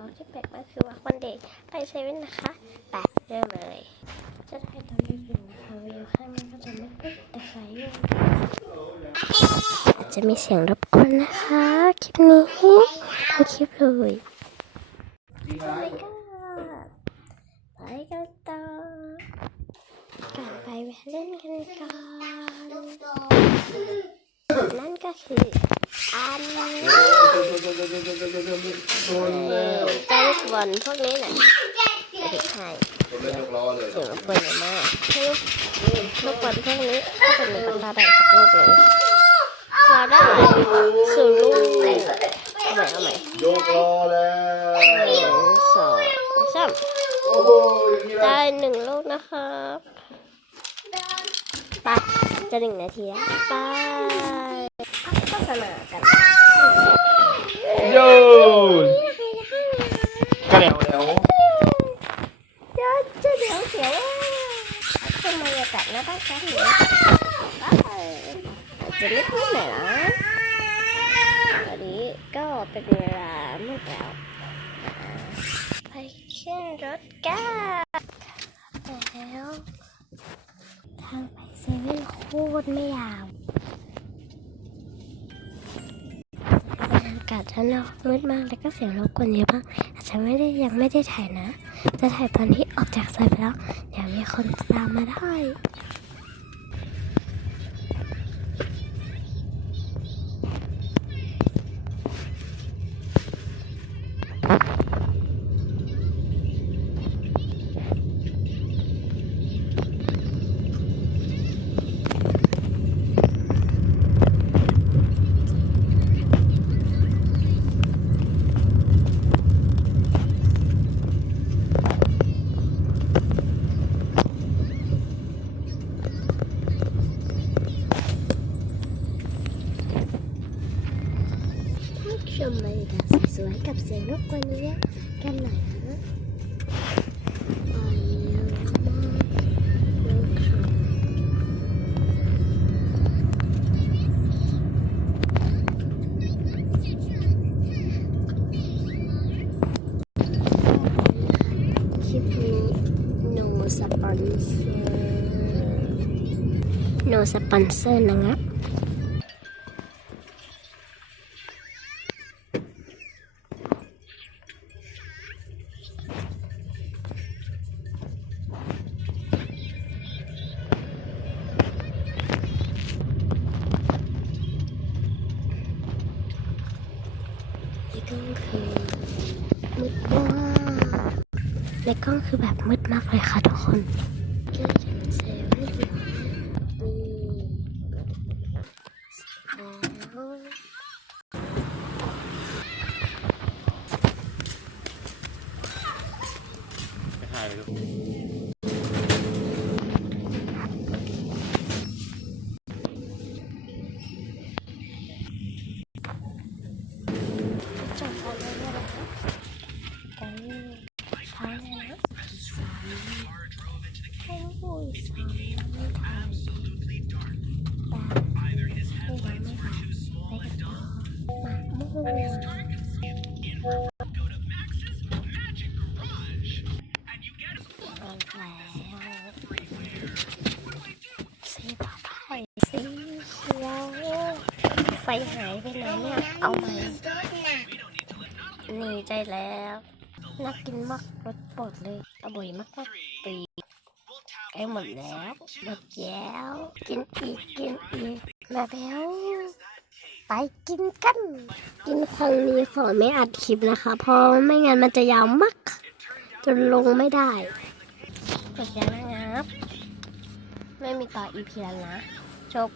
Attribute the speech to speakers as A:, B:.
A: บอกที่แปลกมากคือว่าวันเด็กไปเซเว่นนะคะไปเริ่มเลย จะถ่ายตอนนี้อยู่นะคะวิวข้างนี้ก็จะไม่เปิดแต่ไฟอยู่อาจจะมีเสียงรบกวนนะคะ คลิปนี้ทั้งคลิปเลยโอ้ my god ไปกันต่อการไปเล่นกันก่อน นั่นก็คืออันนี้
B: โดนแล้ว
A: เจ้าลูกบอลพวกนี้น่ะไม่ได้ให้
B: โดนเล่นยกล้อเลย
A: เสียงรบกวนเยอะมากลูกลูกบอลพวกนี้ถ้าเป็นมีปัญหาใดสักลูกเลยเราได้ศูนย์ลูกเอาใหม่เอาใหม่
B: ยกล้อแล้ว
A: หนึ่งสองสามได้หนึ่งลูกนะครับไปจะหนึ่งนาทีแล้วไป พักโฆษณากัน
B: โยนกระเดวแล้ว
A: เดี๋ยวจะเดี๋ยวเสียวว่าเป็นบรรยากาศหน้าบ้านกันเหรออาจจะไม่พูดหน่อยนะตอนนี้ก็เป็นเวลามืดแล้วอ่าไปขึ้นรถกันแล้วทางไปเซเว่นโคตรไม่ยาวากาศด้านนอกมืดมากแล้วก็เสียงรบกวนเยอะมากอาจจะไม่ได้ยังไม่ได้ถ่ายนะ จะถ่ายตอนที่ออกจากซอยไปแล้วเดี๋ยวมีคนตามมาได้ เยอะมากนะครับคลิปนี้ no sponsor no sponsor น กล้องคือมืดมากในกล้องคือแบบมืดมากเลยค่ะทุกคน มู่เอาแล้วสีต่อไปสีเขียวไฟหายไปไหนเนี่ย เอาใหม่หนีใจแล้ว น่ากินมากรสโปรดเลย อร่อยมากมากๆปีใกล้หมดแล้วหมดแล้ว กินอีก กินอีก มาแล้ว ไปกินกัน กินครั้งนี้ขอไม่อัดคลิปนะคะ เพราะไม่งั้นมันจะยาวมาก จนลงไม่ได้กดยังนะครับ ไม่มีต่ออีพีแล้วนะ จบ